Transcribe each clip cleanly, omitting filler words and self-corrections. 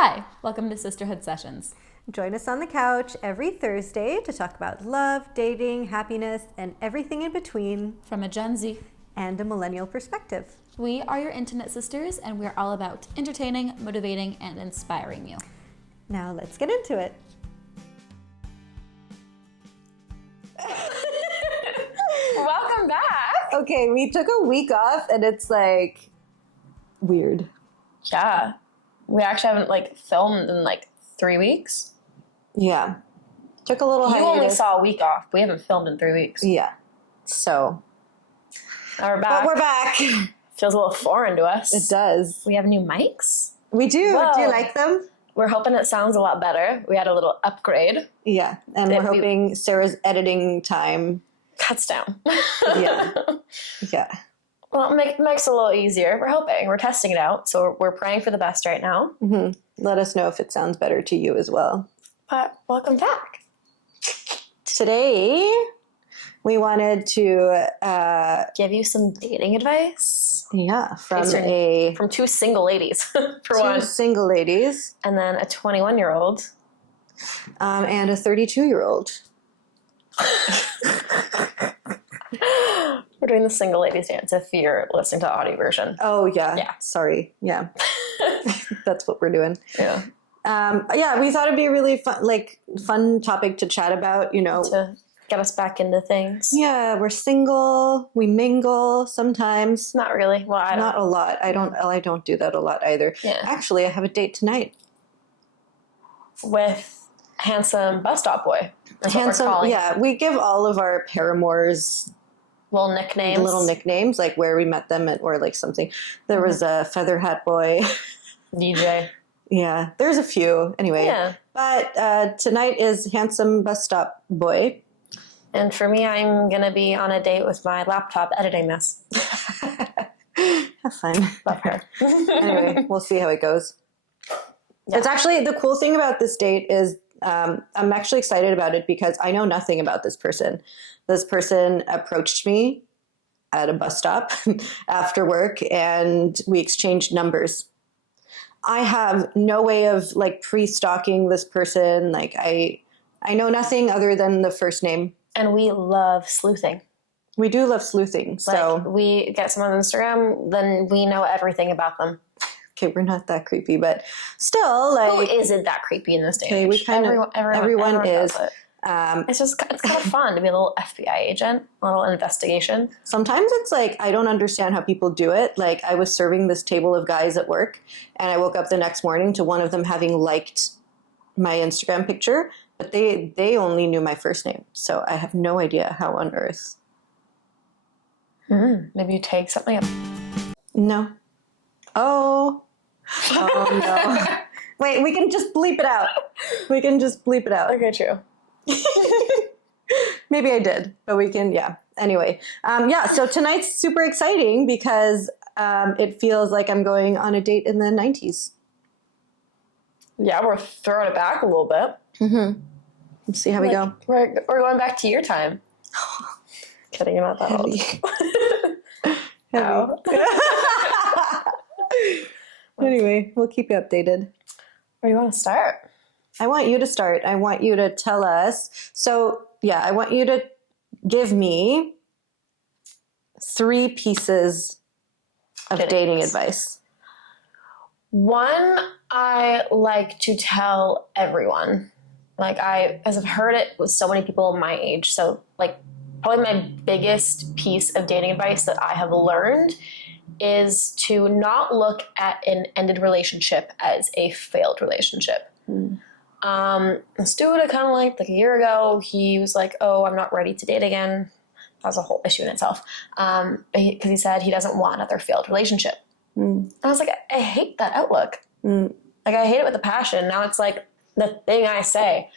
Hi, welcome to Sisterhood Sessions. Join us on the couch every Thursday to talk about love, dating, happiness, and everything in between From a Gen Z and a millennial perspective. We are your intimate sisters, and we're all about entertaining, motivating, and inspiring you. Now let's get into it. Welcome back. Okay, we took a week off and it's like weird. Yeah. We actually haven't filmed in 3 weeks. Yeah. Took a little hiatus. You only saw a week off. We haven't filmed in 3 weeks. Yeah. So. Now we're back. But we're back. Feels a little foreign to us. It does. We have new mics. We do. Whoa. Do you like them? We're hoping it sounds a lot better. We had a little upgrade. Yeah. And we're hoping Sarah's editing time cuts down. Yeah. Yeah. Well, it makes it a little easier. We're hoping. We're testing it out. So we're praying for the best right now. Mm-hmm. Let us know if it sounds better to you as well. But welcome back. Today, we wanted to give you some dating advice. Yeah, from two single ladies, for one. Two single ladies. And then a 21-year-old. And a 32-year-old. We're doing the single ladies dance if you're listening to the audio version. Oh, yeah. Yeah. Sorry. Yeah. That's what we're doing. Yeah. Yeah, we thought it'd be a really fun topic to chat about, To get us back into things. Yeah, we're single. We mingle sometimes. Not really. Well, Not a lot. I don't do that a lot either. Yeah. Actually, I have a date tonight. With handsome bus stop boy. That's what we're calling. Yeah. We give all of our paramours little nicknames, like where we met them or something. There was a feather hat boy. DJ. Yeah, there's a few. Anyway. Yeah. But tonight is handsome bus stop boy. And for me, I'm going to be on a date with my laptop editing this. Have fun. Love her. Anyway, we'll see how it goes. Yeah. It's actually, the cool thing about this date is I'm actually excited about it because I know nothing about this person. This person approached me at a bus stop after work and we exchanged numbers. I have no way of pre-stalking this person. I know nothing other than the first name. And we love sleuthing. We do love sleuthing. So we get someone on Instagram, then we know everything about them. Okay, we're not that creepy, but still, who isn't that creepy in this day? Okay, we kind of everyone is. It's kind of fun to be a little FBI agent, a little investigation. Sometimes it's I don't understand how people do it. I was serving this table of guys at work, and I woke up the next morning to one of them having liked my Instagram picture, but they only knew my first name, so I have no idea how on earth. Maybe you take something up. No. Oh no. Wait, we can just bleep it out. Okay, true. Maybe I did, but we can, yeah. Anyway, so tonight's super exciting because it feels like I'm going on a date in the 90s. Yeah, we're throwing it back a little bit. Mm-hmm. Let's see how we go. We're going back to your time. Kidding, you're not that old. No. Anyway, we'll keep you updated. Where do you want to start? I want you to start. I want you to tell us. So, yeah, I want you to give me 3 pieces of dating advice. One, I like to tell everyone. As I've heard it with so many people my age. So, probably my biggest piece of dating advice that I have learned is to not look at an ended relationship as a failed relationship. This dude I kind of liked a year ago, he was like, oh, I'm not ready to date again. That was a whole issue in itself. Because he said he doesn't want another failed relationship. And I was like, I hate that outlook. I hate it with a passion. Now it's the thing I say.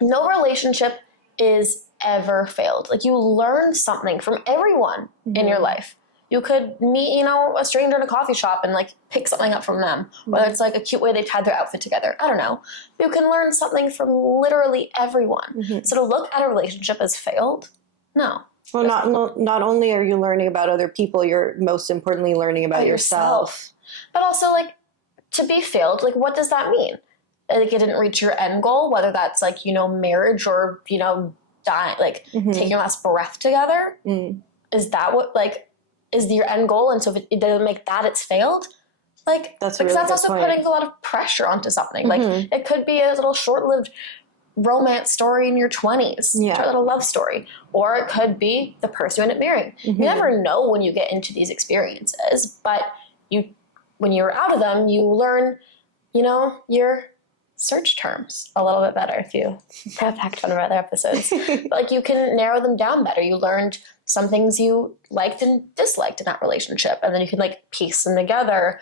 No relationship is ever failed. You learn something from everyone in your life. You could meet, a stranger in a coffee shop and pick something up from them. Whether it's a cute way they tied their outfit together. I don't know. You can learn something from literally everyone. So to look at a relationship as failed, no. Well, not only are you learning about other people, you're most importantly learning about yourself. But also to be failed, like, what does that mean? Like, it didn't reach your end goal, whether that's like, you know, marriage or, you know, dying, like taking your last breath together. Is that what, like, is your end goal? And so if it doesn't make that, it's failed. Like, that's because really that's also point. putting a lot of pressure onto something. Like, it could be a little short-lived romance story in your 20s, a little love story, or it could be the person you end up marrying. You never know when you get into these experiences, but when you're out of them, you learn, you know, your search terms a little bit better if you have hacked one of our other episodes. But, like, you can narrow them down better. You learned some things you liked and disliked in that relationship, and then you can, like, piece them together.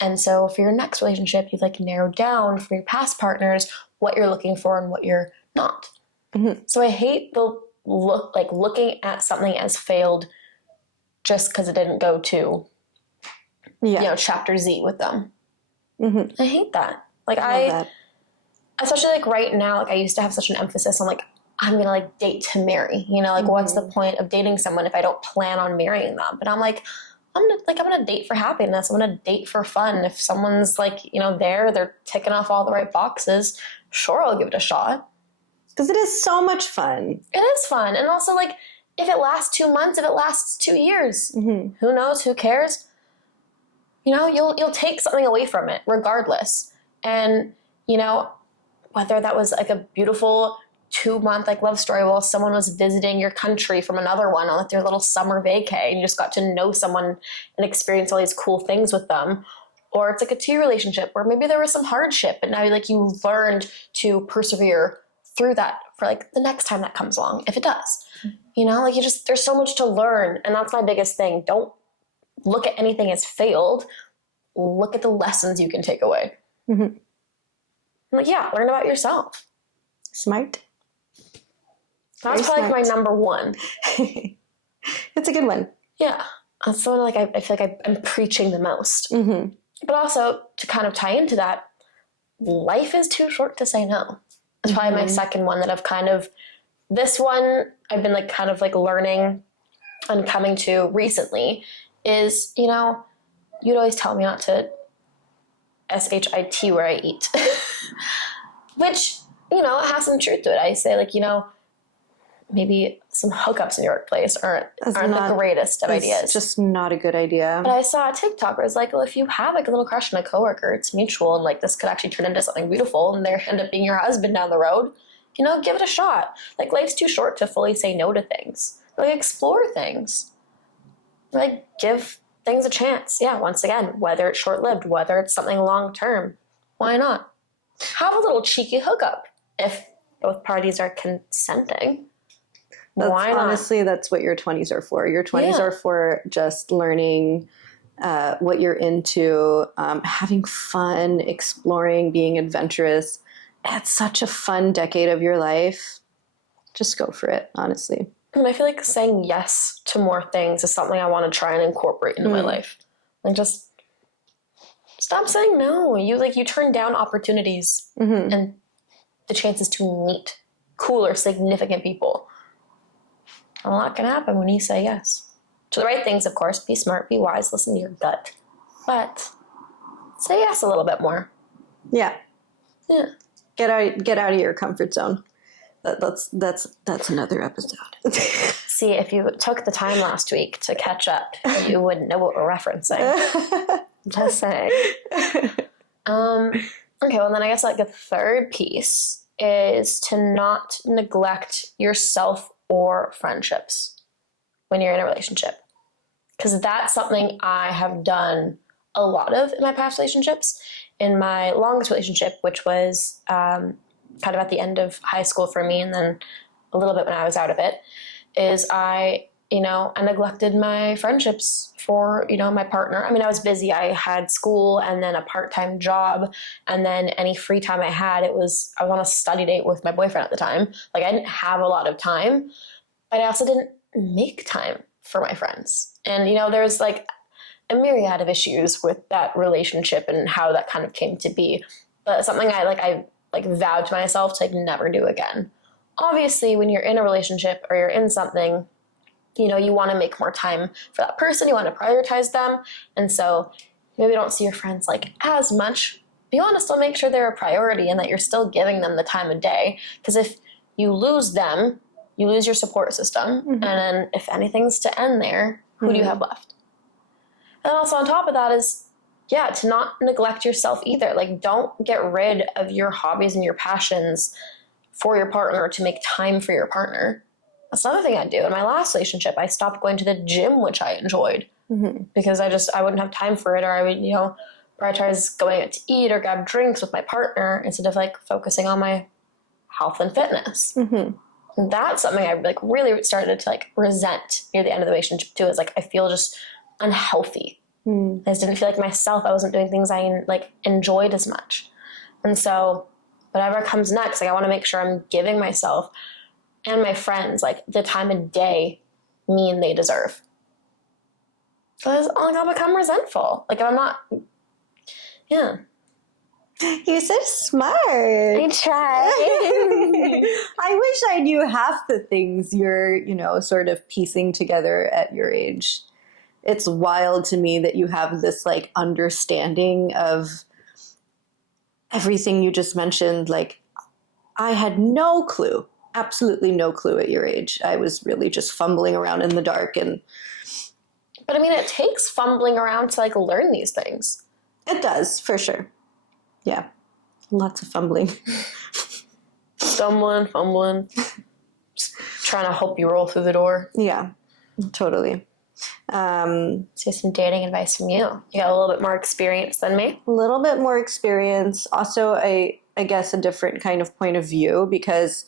And so for your next relationship, you've, like, narrowed down for your past partners what you're looking for and what you're not. So I hate the looking at something as failed just because it didn't go to, you know, chapter Z with them. I hate that. Like, especially, like, right now, like, I used to have such an emphasis on, like, I'm going to, like, date to marry, you know, like, what's the point of dating someone if I don't plan on marrying them? But I'm like, I'm going to date for happiness. I'm going to date for fun. If someone's, like, you know, they're ticking off all the right boxes, sure, I'll give it a shot. Because it is so much fun. It is fun. And also, like, if it lasts 2 months, if it lasts 2 years, who knows? Who cares? You know, you'll take something away from it regardless. And, you know, whether that was, like, a beautiful 2-month, like, love story while someone was visiting your country from another one on, like, their little summer vacay, and you just got to know someone and experience all these cool things with them. Or it's like a 2 relationship where maybe there was some hardship, but now, like, you learned to persevere through that for, like, the next time that comes along, if it does. You know, like, there's so much to learn, and that's my biggest thing. Don't look at anything as failed. Look at the lessons you can take away. Like, yeah, learn about yourself. Smart. That's probably, like, my number one. It's a good one. Yeah. That's the one, like, I feel like I'm preaching the most. But also, to kind of tie into that, life is too short to say no. It's probably my second one that I've kind of, this one I've been, like, kind of, like, learning and coming to recently is, you know, you'd always tell me not to SHIT where I eat. Which, you know, it has some truth to it. I say, like, you know, maybe some hookups in your workplace aren't the greatest of ideas. It's just not a good idea. But I saw a TikTok where it's like, well, if you have, like, a little crush on a coworker, it's mutual, and, like, this could actually turn into something beautiful, and they end up being your husband down the road, you know, give it a shot. Like, life's too short to fully say no to things. Like, explore things. Like, give things a chance. Yeah, once again, whether it's short-lived, whether it's something long-term, why not? Have a little cheeky hookup if both parties are consenting. Why not? Honestly, that's what your 20s are for. Your 20s are for just learning what you're into, having fun, exploring, being adventurous. It's such a fun decade of your life. Just go for it, honestly. And I feel like saying yes to more things is something I want to try and incorporate into my life. And just stop saying no. You turn down opportunities and the chances to meet cooler, significant people. A lot can happen when you say yes to the right things, of course. Be smart, be wise, listen to your gut. But say yes a little bit more. Yeah. Get out of your comfort zone. That's another episode. See, if you took the time last week to catch up, you wouldn't know what we're referencing. Just saying. Okay, well, then I guess, like, the third piece is to not neglect yourself or friendships when you're in a relationship. Because that's something I have done a lot of in my past relationships. In my longest relationship, which was kind of at the end of high school for me, and then a little bit when I was out of it, is I neglected my friendships for, my partner. I mean, I was busy. I had school and then a part-time job, and then any free time I had, I was on a study date with my boyfriend at the time. Like, I didn't have a lot of time, but I also didn't make time for my friends. And, there's, like, a myriad of issues with that relationship and how that kind of came to be. But something I vowed to myself to, like, never do again. Obviously, when you're in a relationship or you're in something, you want to make more time for that person. You want to prioritize them. And so maybe don't see your friends like as much, be honest, don't make sure they're a priority and that you're still giving them the time of day. Because if you lose them, you lose your support system. And then if anything's to end there, who do you have left? And also on top of that is, to not neglect yourself either. Like, don't get rid of your hobbies and your passions for your partner to make time for your partner. That's another thing I do. In my last relationship, I stopped going to the gym, which I enjoyed, because I wouldn't have time for it, or I would, prioritize going out to eat or grab drinks with my partner instead of like focusing on my health and fitness. And that's something I like really started to like resent near the end of the relationship too. Is like, I feel just unhealthy. I just didn't feel like myself. I wasn't doing things I like enjoyed as much. And so whatever comes next, like I want to make sure I'm giving myself and my friends like the time of day they deserve. Because I'll become resentful. Like if I'm not, You're so smart. I try. I wish I knew half the things you're, sort of piecing together at your age. It's wild to me that you have this like understanding of everything you just mentioned. Like, I had no clue, absolutely no clue at your age. I was really just fumbling around in the dark. But I mean, it takes fumbling around to like learn these things. It does, for sure. Yeah. Lots of fumbling. Fumbling. Just trying to help you roll through the door. Yeah, totally. So some dating advice from you. You got a little bit more experience than me. A little bit more experience. Also, I guess a different kind of point of view because,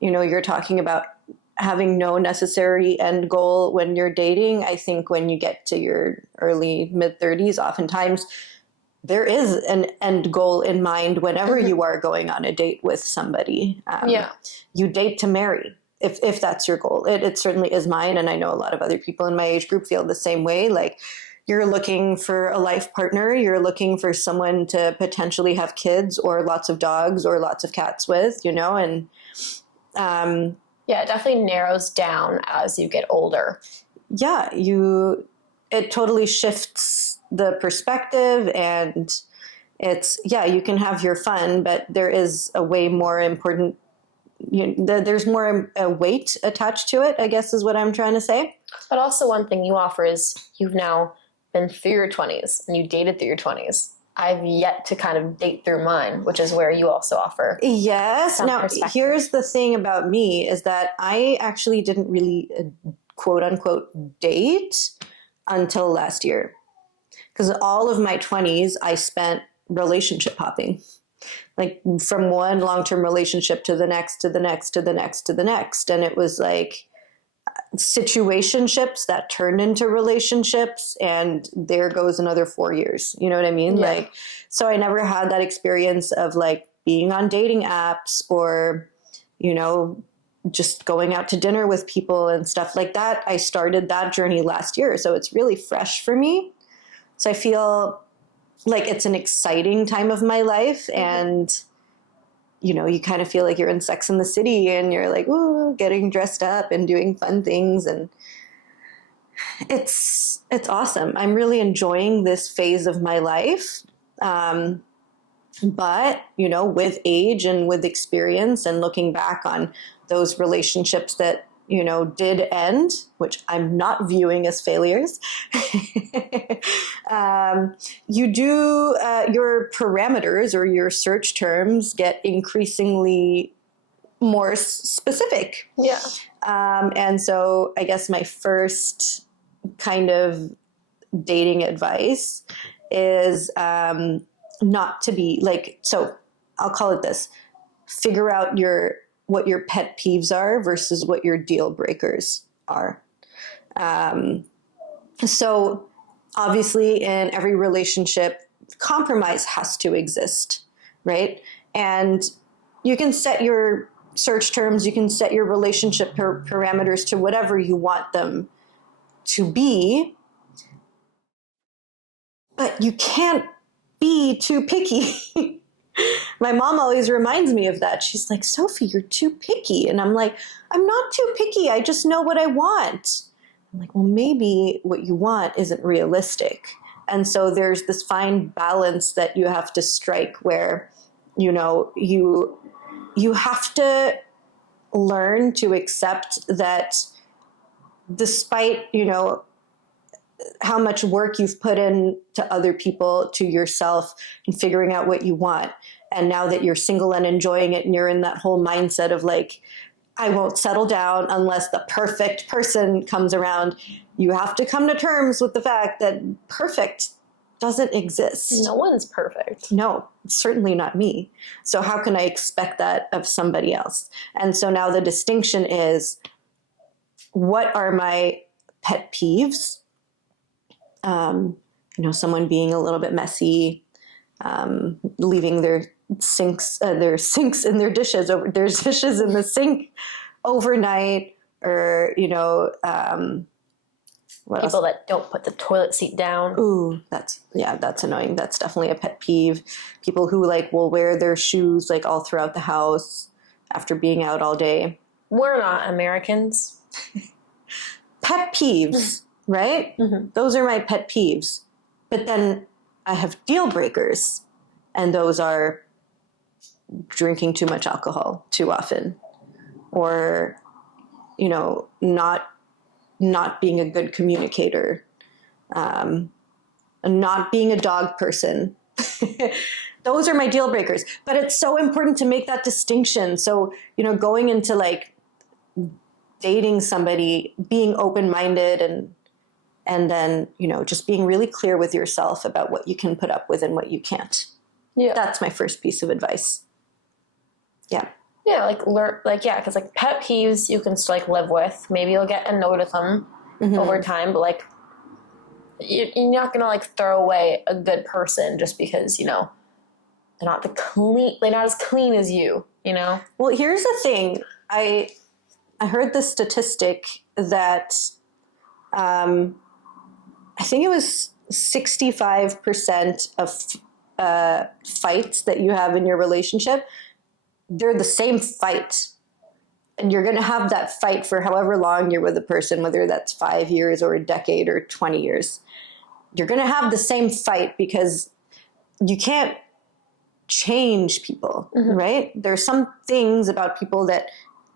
you're talking about having no necessary end goal when you're dating. I think when you get to your early mid-30s, oftentimes there is an end goal in mind whenever you are going on a date with somebody. You date to marry. If that's your goal. It certainly is mine, and I know a lot of other people in my age group feel the same way. Like, you're looking for a life partner, you're looking for someone to potentially have kids or lots of dogs or lots of cats with, and it definitely narrows down as you get older. Yeah, it totally shifts the perspective, and it's, you can have your fun, but there is a way more important, there's more a weight attached to it, I guess is what I'm trying to say. But also one thing you offer is you've now been through your 20s and you dated through your 20s. I've yet to kind of date through mine, which is where you also offer. Yes. Now, here's the thing about me is that I actually didn't really quote unquote date until last year. Because all of my 20s, I spent relationship hopping. Like from one long-term relationship to the next, to the next, to the next, to the next. And it was like situationships that turned into relationships, and there goes another 4 years. You know what I mean? Yeah. Like, so I never had that experience of like being on dating apps or, just going out to dinner with people and stuff like that. I started that journey last year. So it's really fresh for me. So I feel like it's an exciting time of my life, and you kind of feel like you're in Sex and the City and you're like, ooh, getting dressed up and doing fun things, and it's awesome. I'm really enjoying this phase of my life. But, with age and with experience and looking back on those relationships that, did end, which I'm not viewing as failures, you do, your parameters or your search terms get increasingly more specific. Yeah. And so I guess my first kind of dating advice is not to be like, so I'll call it this: figure out what your pet peeves are versus what your deal breakers are. So obviously in every relationship, compromise has to exist, right? And you can set your search terms, you can set your relationship parameters to whatever you want them to be, but you can't be too picky. My mom always reminds me of that. She's like, Sophie, you're too picky. And I'm like, I'm not too picky. I just know what I want. I'm like, well, maybe what you want isn't realistic. And so there's this fine balance that you have to strike where, you know, you have to learn to accept that despite, you know, how much work you've put in to other people, to yourself, and figuring out what you want. And now that you're single and enjoying it, and you're in that whole mindset of like, I won't settle down unless the perfect person comes around. You have to come to terms with the fact that perfect doesn't exist. No one's perfect. No, certainly not me. So how can I expect that of somebody else? And so now the distinction is, what are my pet peeves? You know, someone being a little bit messy, leaving their sinks and their dishes in the sink overnight, or, you know, what People else? that don't put the toilet seat down. Ooh, that's annoying. That's definitely a pet peeve. People who like will wear their shoes like all throughout the house after being out all day. We're not Americans. Pet peeves, right? Mm-hmm. Those are my pet peeves. But then I have deal breakers, and those are drinking too much alcohol too often, or, you know, not being a good communicator, not being a dog person. Those are my deal breakers. But it's so important to make that distinction. So, you know, going into like dating somebody, being open-minded, and then, you know, just being really clear with yourself about what you can put up with and what you can't. Yeah. That's my first piece of advice. Yeah. Yeah, like learn, like, yeah, because like pet peeves you can still like live with. Maybe you'll get annoyed with them over time, but like you're not gonna like throw away a good person just because, you know, they're not as clean as you know. Well, here's the thing. I heard the statistic that I think it was 65% of fights that you have in your relationship, they're the same fight. And you're going to have that fight for however long you're with a person, whether that's 5 years or a decade or 20 years. You're going to have the same fight because you can't change people, right? There's some things about people that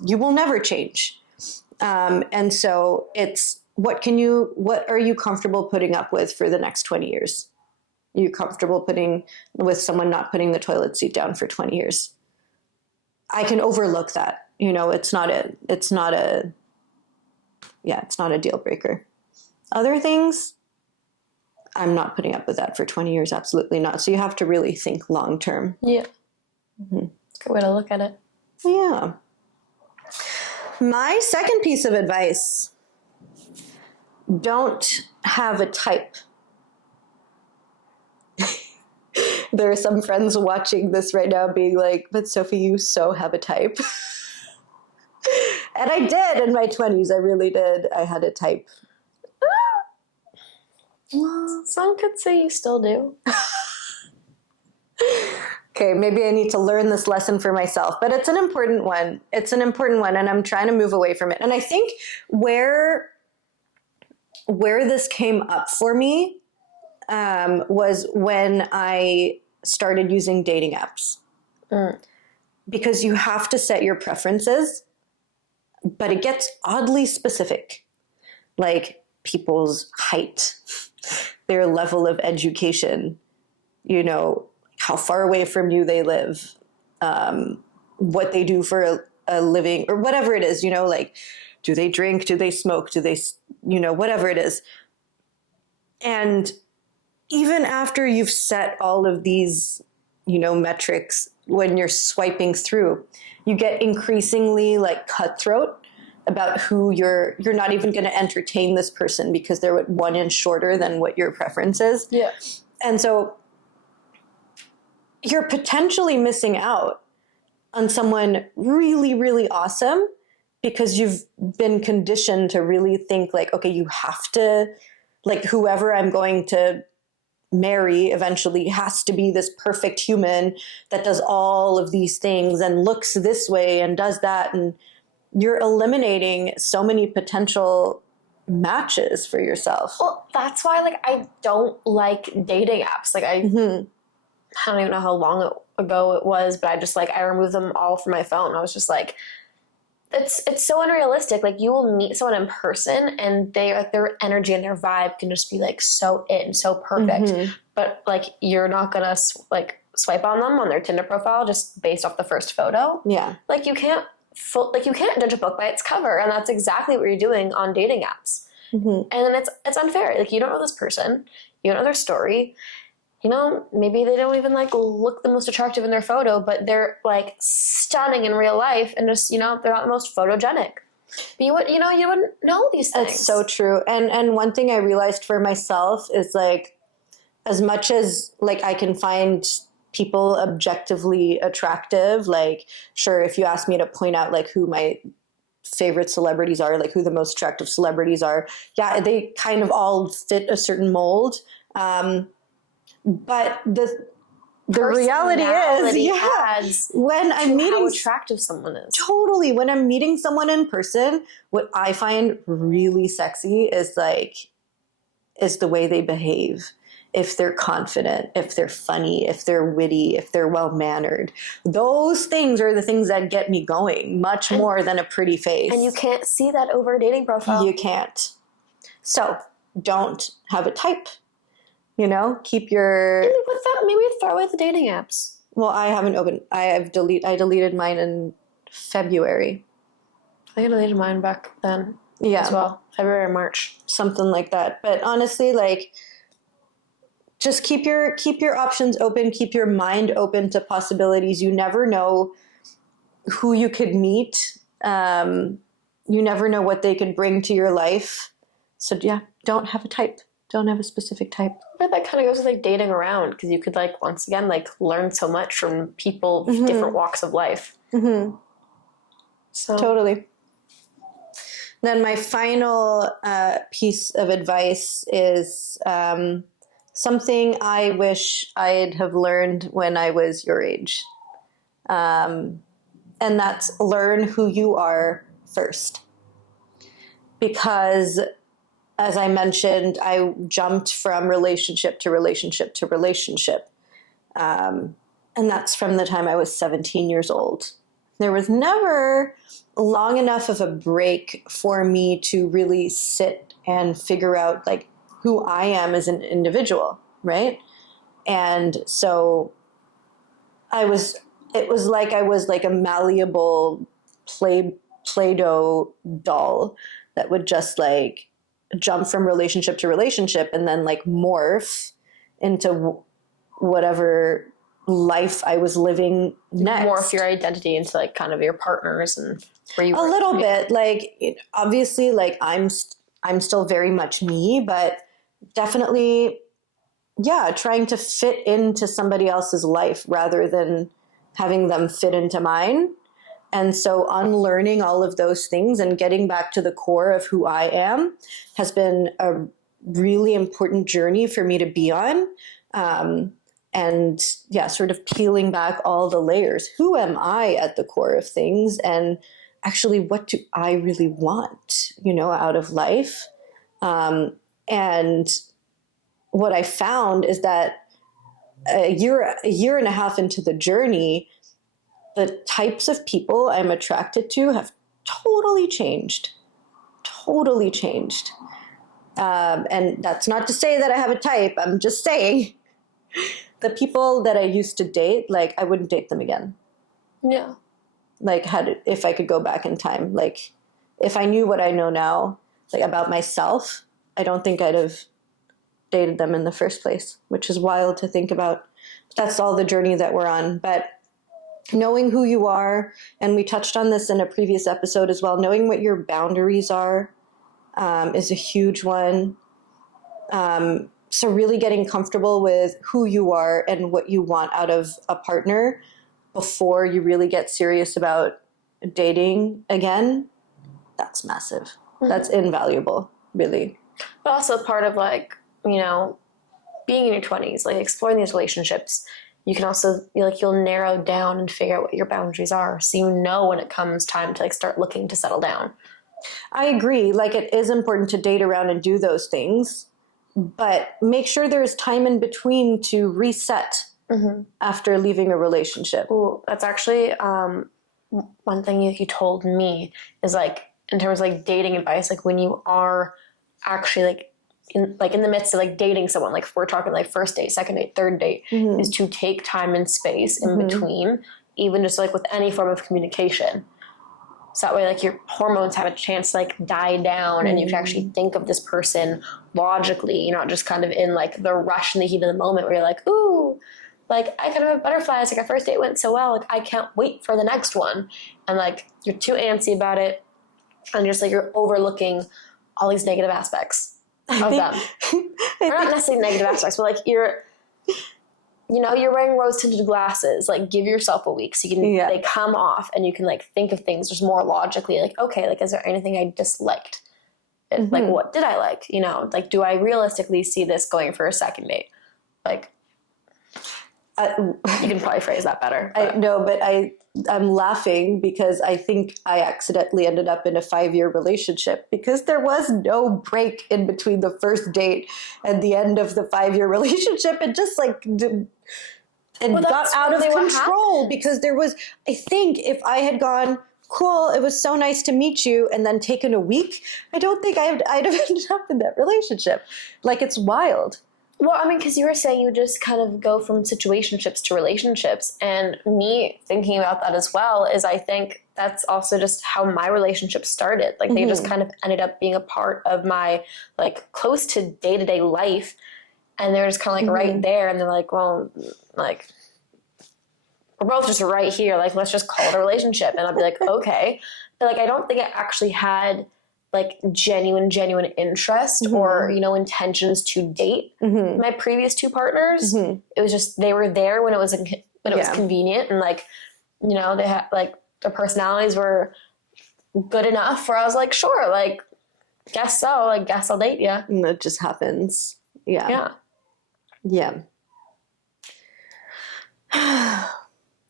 you will never change. And so it's, what are you comfortable putting up with for the next 20 years? Are you comfortable putting with someone not putting the toilet seat down for 20 years? I can overlook that. You know, it's not a deal breaker. Other things, I'm not putting up with that for 20 years. Absolutely not. So you have to really think long term. Yeah. Good way to look at it. Yeah. My second piece of advice, don't have a type. There are some friends watching this right now being like, but Sophie, you so have a type. And I did in my 20s. I really did. I had a type. Well, some could say you still do. Okay, maybe I need to learn this lesson for myself, but it's an important one. It's an important one, and I'm trying to move away from it. And I think where this came up for me was when I started using dating apps. Because you have to set your preferences, but it gets oddly specific. Like people's height, their level of education, you know, how far away from you they live, what they do for a living, or whatever it is, you know, like, do they drink? Do they smoke? Do they, you know, whatever it is. And even after you've set all of these, you know, metrics, when you're swiping through, you get increasingly like cutthroat about who you're not even going to entertain this person because they're 1 inch shorter than what your preference is. Yeah. And so you're potentially missing out on someone really, really awesome because you've been conditioned to really think like, okay, you have to, like, whoever I'm going to marry eventually has to be this perfect human that does all of these things and looks this way and does that. And you're eliminating so many potential matches for yourself. Well, that's why, like, I don't like dating apps. Like, I don't even know how long ago it was, but I removed them all from my phone. I was just like, it's so unrealistic. Like, you will meet someone in person and they, like, their energy and their vibe can just be like so perfect. But like, you're not gonna swipe on them on their Tinder profile just based off the first photo. Yeah. Like, you can't judge a book by its cover, and that's exactly what you're doing on dating apps. And then it's unfair. Like, you don't know this person, you don't know their story. You know, maybe they don't even like look the most attractive in their photo, but they're like stunning in real life, and just, you know, they're not the most photogenic. But you wouldn't know these things. That's so true. And one thing I realized for myself is, like, as much as like I can find people objectively attractive, like, sure, if you ask me to point out like who my favorite celebrities are, like who the most attractive celebrities are, yeah, they kind of all fit a certain mold. But the reality is, when I'm meeting how attractive someone is. Totally. When I'm meeting someone in person, what I find really sexy is the way they behave. If they're confident, if they're funny, if they're witty, if they're well-mannered. Those things are the things that get me going much more than a pretty face. And you can't see that over a dating profile. You can't. So don't have a type. You know, keep your... And with that, maybe throw away the dating apps. Well, I haven't opened... I deleted mine in February. I think I deleted mine back then as well. February or March. Something like that. But honestly, like, just keep your options open. Keep your mind open to possibilities. You never know who you could meet. You never know what they could bring to your life. So yeah, don't have a type. Don't have a specific type. But that kind of goes with like dating around, because you could like, once again, like learn so much from people of different walks of life. So totally. Then my final piece of advice is something I wish I'd have learned when I was your age. And that's learn who you are first. Because, as I mentioned, I jumped from relationship to relationship to relationship. And that's from the time I was 17 years old. There was never long enough of a break for me to really sit and figure out like who I am as an individual, right? And so it was like I was like a malleable Play-Doh doll that would just like jump from relationship to relationship and then like morph into whatever life I was living next. Morph your identity into like kind of your partners and where you a little bit. Like, obviously, like I'm still very much me, but definitely, yeah, trying to fit into somebody else's life rather than having them fit into mine. And so unlearning all of those things and getting back to the core of who I am has been a really important journey for me to be on. And yeah, sort of peeling back all the layers. Who am I at the core of things? And actually, what do I really want, out of life? And what I found is that a year and a half into the journey, the types of people I'm attracted to have totally changed. Totally changed. And that's not to say that I have a type. I'm just saying the people that I used to date, like, I wouldn't date them again. Yeah. Like, if I could go back in time, like, if I knew what I know now, like, about myself, I don't think I'd have dated them in the first place, which is wild to think about. That's all the journey that we're on. But knowing who you are, and we touched on this in a previous episode as well, knowing what your boundaries are is a huge one. So really getting comfortable with who you are and what you want out of a partner before you really get serious about dating again, that's massive. Mm-hmm. That's invaluable, really. But also part of like, being in your 20s, like exploring these relationships, you can also be like, you'll narrow down and figure out what your boundaries are. So when it comes time to like start looking to settle down. I agree. Like, it is important to date around and do those things, but make sure there's time in between to reset after leaving a relationship. Ooh, that's actually one thing you told me is like, in terms of like dating advice, like when you are actually in the midst of like dating someone, like if we're talking like first date, second date, third date, is to take time and space in between, even just like with any form of communication. So that way, like, your hormones have a chance to like die down and you can actually think of this person logically. You're not just kind of in like the rush and the heat of the moment where you're like, ooh, like I kind of have butterflies. Like our first date went so well. Like I can't wait for the next one. And like you're too antsy about it. And just like you're overlooking all these negative aspects of them. Or not necessarily negative aspects, but like you're wearing rose-tinted glasses. Like give yourself a week so you can they come off and you can like think of things just more logically. Like, okay, like is there anything I disliked? Like what did I like? You know, like do I realistically see this going for a second date? Like you can probably phrase that better. I'm laughing because I think I accidentally ended up in a 5-year relationship because there was no break in between the first date and the end of the 5-year relationship. It just like got out of control because there was, I think if I had gone, cool, it was so nice to meet you, and then taken a week, I don't think I'd have ended up in that relationship. Like, it's wild. Well, I mean, because you were saying you just kind of go from situationships to relationships, and me thinking about that as well is I think that's also just how my relationship started. Like, they just kind of ended up being a part of my, like, close to day-to-day life, and they're just kind of, like, right there, and they're like, well, like, we're both just right here. Like, let's just call it a relationship. And I'll be like, okay. But, like, I don't think I actually had like genuine interest or, you know, intentions to date my previous two partners. It was just, they were there when it was convenient. And like, you know, they had like their personalities were good enough where I was like, sure, like, guess so. Like, guess I'll date you. And it just happens. Yeah.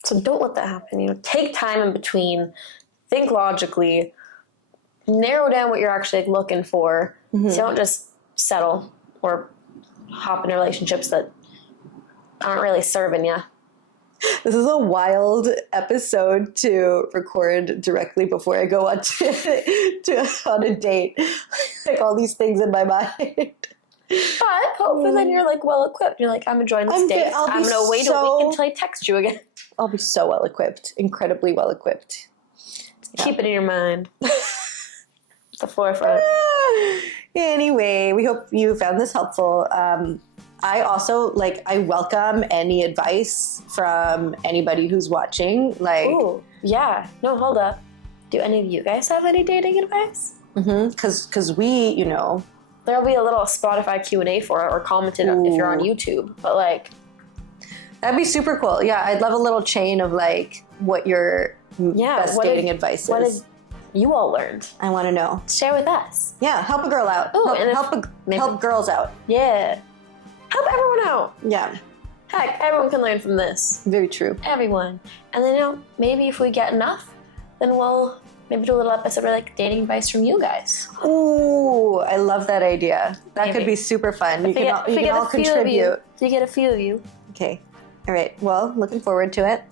So don't let that happen. You know, take time in between, think logically, narrow down what you're actually like, looking for. So don't just settle or hop into relationships that aren't really serving you. This is a wild episode to record directly before I go on on a date. Like all these things in my mind. But hopefully then you're like well equipped. You're like, I'm enjoying this date. I'm gonna wait a week until I text you again. I'll be so well equipped, incredibly well equipped. Keep it in your mind. The forefront. Anyway, we hope you found this helpful. I also I welcome any advice from anybody who's watching. Like, ooh, yeah. No, hold up. Do any of you guys have any dating advice? Because we, you know, there'll be a little Spotify Q&A for it, or commented if you're on YouTube. But like, that'd be super cool. Yeah, I'd love a little chain of like what your best dating advice is. What did you all learned? I want to know. Share with us. Yeah, help a girl out. Ooh, help girls out. Yeah. Help everyone out. Yeah. Heck, everyone can learn from this. Very true. Everyone. And then, you know, maybe if we get enough, then we'll maybe do a little episode of like dating advice from you guys. Ooh, I love that idea. That could be super fun. You can all contribute. You get a few of you. Okay. All right. Well, looking forward to it.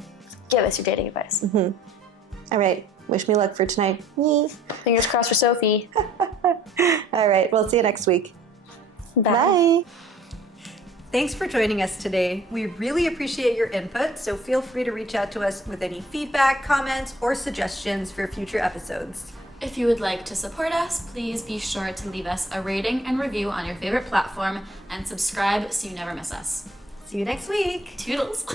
Give us your dating advice. All right. Wish me luck for tonight. Fingers crossed for Sophie. All right. We'll see you next week. Bye. Thanks for joining us today. We really appreciate your input, so feel free to reach out to us with any feedback, comments, or suggestions for future episodes. If you would like to support us, please be sure to leave us a rating and review on your favorite platform and subscribe so you never miss us. See you next week. Toodles.